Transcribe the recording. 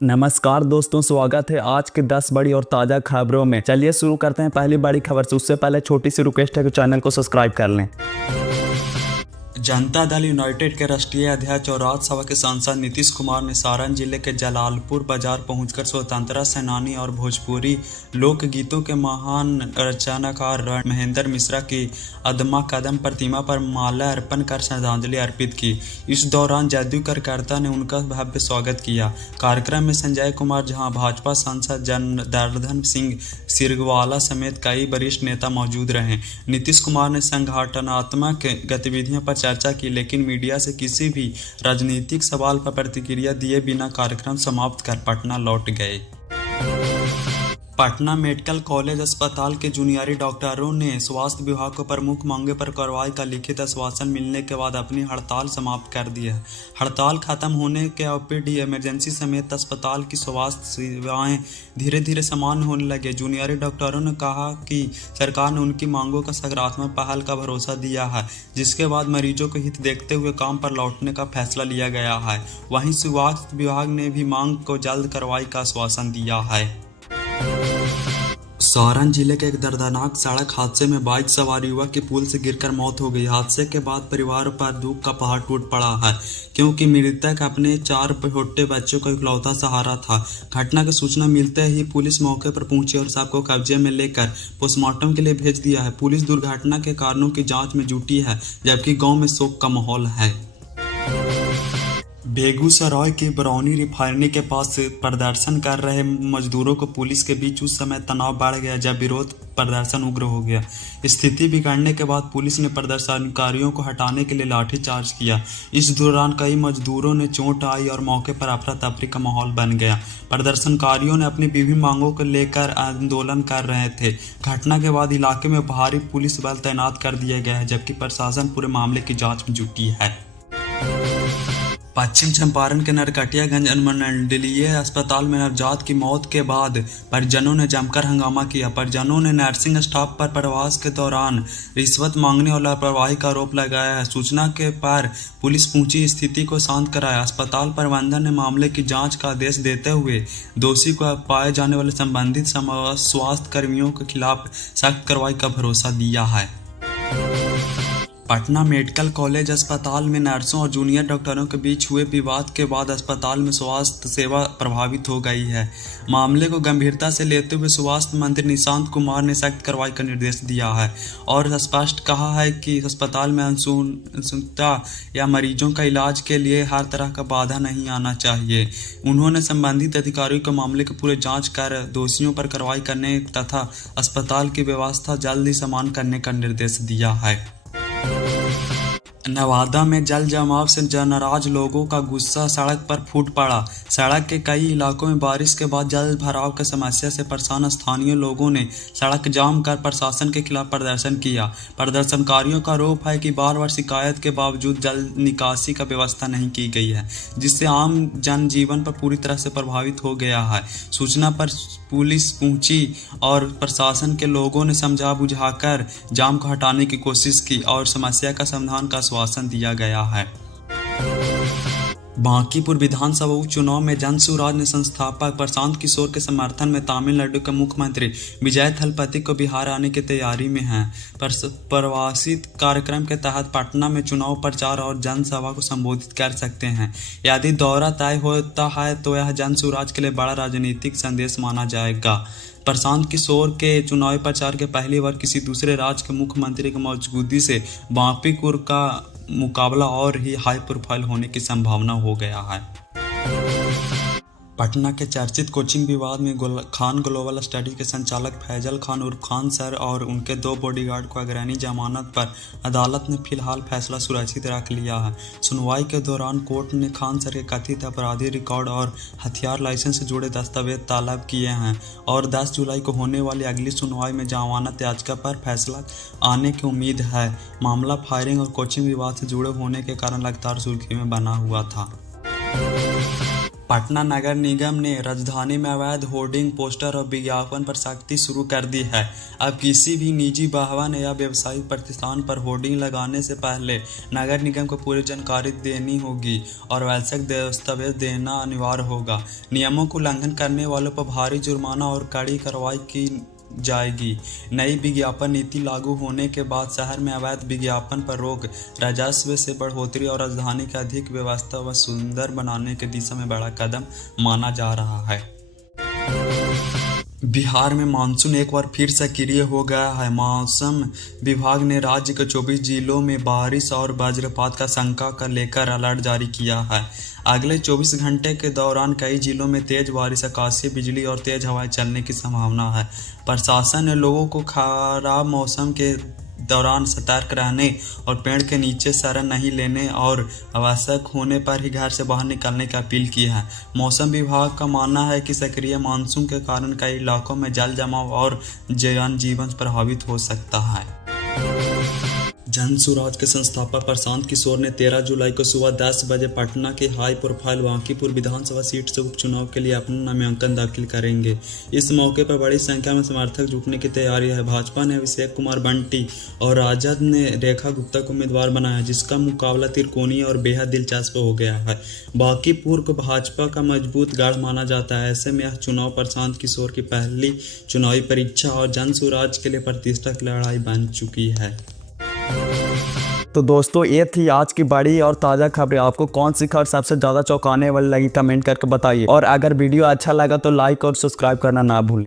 नमस्कार दोस्तों, स्वागत है आज के 10 बड़ी और ताज़ा खबरों में। चलिए शुरू करते हैं पहली बड़ी खबर से। उससे पहले छोटी सी रिक्वेस्ट है कि चैनल को सब्सक्राइब कर लें। जनता दल यूनाइटेड के राष्ट्रीय अध्यक्ष और राज्यसभा के सांसद नीतीश कुमार ने सारण जिले के जलालपुर बाजार पहुंचकर स्वतंत्रता सेनानी और भोजपुरी लोकगीतों के महान रचनाकार महेंद्र मिश्रा की अदमा कदम प्रतिमा पर माला अर्पण कर श्रद्धांजलि अर्पित की। इस दौरान जदयू कार्यकर्ता ने उनका भव्य स्वागत किया। कार्यक्रम में संजय कुमार झा, भाजपा सांसद जनार्दन सिंह सिरगवाला समेत कई वरिष्ठ नेता मौजूद रहे। नीतीश कुमार ने संगठनात्मक गतिविधियों पर चर्चा की, लेकिन मीडिया से किसी भी राजनीतिक सवाल पर प्रतिक्रिया दिए बिना कार्यक्रम समाप्त कर पटना लौट गए। पटना मेडिकल कॉलेज अस्पताल के जूनियर डॉक्टरों ने स्वास्थ्य विभाग को प्रमुख मांगे पर कार्रवाई का लिखित आश्वासन मिलने के बाद अपनी हड़ताल समाप्त कर दी है। हड़ताल खत्म होने के ओपीडी, इमरजेंसी समेत अस्पताल की स्वास्थ्य सेवाएं धीरे धीरे सामान्य होने लगे। जूनियर डॉक्टरों ने कहा कि सरकार ने उनकी मांगों का सकारात्मक पहल का भरोसा दिया है, जिसके बाद मरीजों को हित देखते हुए काम पर लौटने का फैसला लिया गया है। वहीं स्वास्थ्य विभाग ने भी मांग को जल्द कार्रवाई का आश्वासन दिया है। सारण जिले के एक दर्दनाक सड़क हादसे में बाइक सवार युवक की पुल से गिरकर मौत हो गई। हादसे के बाद परिवार पर दुख का पहाड़ टूट पड़ा है, क्योंकि मृतक अपने 4 छोटे बच्चों का इकलौता सहारा था। घटना की सूचना मिलते ही पुलिस मौके पर पहुंची और शव को कब्जे में लेकर पोस्टमार्टम के लिए भेज दिया है। पुलिस दुर्घटना के कारणों की जांच में जुटी है, जबकि गांव में शोक का माहौल है। बेगूसराय की बरौनी रिफाइनरी के पास प्रदर्शन कर रहे मजदूरों को पुलिस के बीच उस समय तनाव बढ़ गया जब विरोध प्रदर्शन उग्र हो गया। स्थिति बिगड़ने के बाद पुलिस ने प्रदर्शनकारियों को हटाने के लिए लाठीचार्ज किया। इस दौरान कई मजदूरों ने चोट आई और मौके पर अफरा तफरी का माहौल बन गया। प्रदर्शनकारियों ने अपनी विभिन्न मांगों को लेकर आंदोलन कर रहे थे। घटना के बाद इलाके में भारी पुलिस बल तैनात कर दिया गया है, जबकि प्रशासन पूरे मामले की जाँच में जुटी है। पश्चिम चंपारण के नरकटियागंज अनुमंडलीय अस्पताल में नवजात की मौत के बाद परिजनों ने जमकर हंगामा किया। परिजनों ने नर्सिंग स्टाफ पर प्रवास के दौरान रिश्वत मांगने और लापरवाही का आरोप लगाया है। सूचना के पर पुलिस पहुंची, स्थिति को शांत कराया। अस्पताल प्रबंधन ने मामले की जांच का आदेश देते हुए दोषी को पाए जाने वाले संबंधित स्वास्थ्य कर्मियों के खिलाफ सख्त कार्रवाई का भरोसा दिया है। पटना मेडिकल कॉलेज अस्पताल में नर्सों और जूनियर डॉक्टरों के बीच हुए विवाद के बाद अस्पताल में स्वास्थ्य सेवा प्रभावित हो गई है। मामले को गंभीरता से लेते हुए स्वास्थ्य मंत्री निशांत कुमार ने सख्त कार्रवाई का निर्देश दिया है और स्पष्ट कहा है कि अस्पताल में अनिश्चितता या मरीजों का इलाज के लिए हर तरह का बाधा नहीं आना चाहिए। उन्होंने संबंधित अधिकारियों को मामले की पूरी जाँच कर दोषियों पर कार्रवाई करने तथा अस्पताल की व्यवस्था जल्द ही समान करने का निर्देश दिया है। नवादा में जल जमाव से नाराज लोगों का गुस्सा सड़क पर फूट पड़ा। सड़क के कई इलाकों में बारिश के बाद जल भराव की समस्या से परेशान स्थानीय लोगों ने सड़क जाम कर प्रशासन के खिलाफ प्रदर्शन किया। प्रदर्शनकारियों का आरोप है कि बार-बार शिकायत के बावजूद जल निकासी का व्यवस्था नहीं की गई है, जिससे आम जनजीवन पर पूरी तरह से प्रभावित हो गया है। सूचना पर पुलिस पहुंची और प्रशासन के लोगों ने समझा बुझाकर जाम को हटाने की कोशिश की और समस्या का समाधान का आश्वासन दिया गया है। बांकीपुर विधानसभा उपचुनाव में जनसुराज ने संस्थापक प्रशांत किशोर के समर्थन में तमिलनाडु के मुख्यमंत्री विजय थलपति को बिहार आने की तैयारी में हैं। प्रवासी कार्यक्रम के तहत पटना में चुनाव प्रचार और जनसभा को संबोधित कर सकते हैं। यदि दौरा तय होता है तो यह जनसुराज के लिए बड़ा राजनीतिक संदेश माना जाएगा। प्रशांत किशोर के चुनावी प्रचार के पहली बार किसी दूसरे राज्य के मुख्यमंत्री की मौजूदगी से बांकीपुर का मुकाबला और ही हाई प्रोफाइल होने की संभावना हो गया है। पटना के चर्चित कोचिंग विवाद में खान ग्लोबल स्टडी के संचालक फैजल खान उर्फ खान सर और उनके 2 बॉडीगार्ड को अग्रणी जमानत पर अदालत ने फिलहाल फैसला सुरक्षित रख लिया है। सुनवाई के दौरान कोर्ट ने खान सर के कथित अपराधी रिकॉर्ड और हथियार लाइसेंस से जुड़े दस्तावेज तलब किए हैं और 10 जुलाई को होने वाली अगली सुनवाई में जमानत याचिका पर फैसला आने की उम्मीद है। मामला फायरिंग और कोचिंग विवाद से जुड़े होने के कारण लगातार सुर्खी में बना हुआ था। पटना नगर निगम ने राजधानी में अवैध होर्डिंग, पोस्टर और विज्ञापन पर सख्ती शुरू कर दी है। अब किसी भी निजी भवन या व्यावसायिक प्रतिष्ठान पर होर्डिंग लगाने से पहले नगर निगम को पूरी जानकारी देनी होगी और आवश्यक दस्तावेज देना अनिवार्य होगा। नियमों का उल्लंघन करने वालों पर भारी जुर्माना और कड़ी कार्रवाई की जाएगी। नई विज्ञापन नीति लागू होने के बाद शहर में अवैध विज्ञापन पर रोक, राजस्व से बढ़ोतरी और राजधानी की अधिक व्यवस्था व सुंदर बनाने की दिशा में बड़ा कदम माना जा रहा है। बिहार में मानसून एक बार फिर सक्रिय हो गया है। मौसम विभाग ने राज्य के 24 जिलों में बारिश और वज्रपात का शंका का लेकर अलर्ट जारी किया है। अगले 24 घंटे के दौरान कई जिलों में तेज बारिश, आकाशीय बिजली और तेज हवाएं चलने की संभावना है। प्रशासन ने लोगों को खराब मौसम के दौरान सतर्क रहने और पेड़ के नीचे शरण नहीं लेने और आवश्यक होने पर ही घर से बाहर निकलने की अपील की है। मौसम विभाग का मानना है कि सक्रिय मानसून के कारण कई इलाकों में जल जमाव और जनजीवन प्रभावित हो सकता है। जनसुराज के संस्थापक प्रशांत किशोर ने 13 जुलाई को सुबह 10 बजे पटना के हाई प्रोफाइल बांकीपुर विधानसभा सीट से उपचुनाव के लिए अपना नामांकन दाखिल करेंगे। इस मौके पर बड़ी संख्या में समर्थक जुटने की तैयारी है। भाजपा ने अभिषेक कुमार बंटी और राजद ने रेखा गुप्ता को उम्मीदवार बनाया, जिसका मुकाबला त्रिकोणीय और बेहद दिलचस्प हो गया है। बांकीपुर को भाजपा का मजबूत गढ़ माना जाता है। ऐसे में यह चुनाव प्रशांत किशोर की पहली चुनावी परीक्षा और जनसुराज के लिए प्रतिष्ठा की लड़ाई बन चुकी है। तो दोस्तों, ये थी आज की बड़ी और ताज़ा खबरें। आपको कौन सी खबर सबसे ज़्यादा चौंकाने वाली लगी, कमेंट करके बताइए। और अगर वीडियो अच्छा लगा तो लाइक और सब्सक्राइब करना ना भूलें।